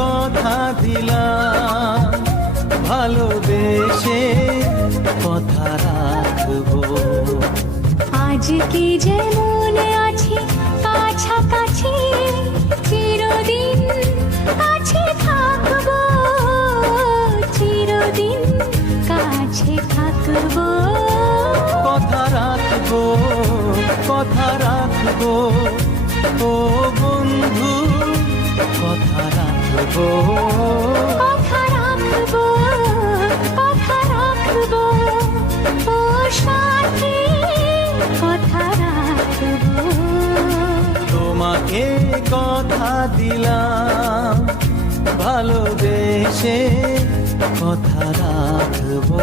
কথা দিলাম, ভালোবেসে কথা রাখবো। আজকে যেমন আছি কাছাকাছি, চিরদিন কাছে থাকবো, চিরদিন কাছে থাকবো। কথা রাখবো, কথা রাখবো, ও বন্ধু কথা রাখবো। কথা রাখবো, কথা রাখবো, ও সাথী কথা রাখবো। তোমাকে কথা দিলাম, ভালোবেসে কথা রাখবো।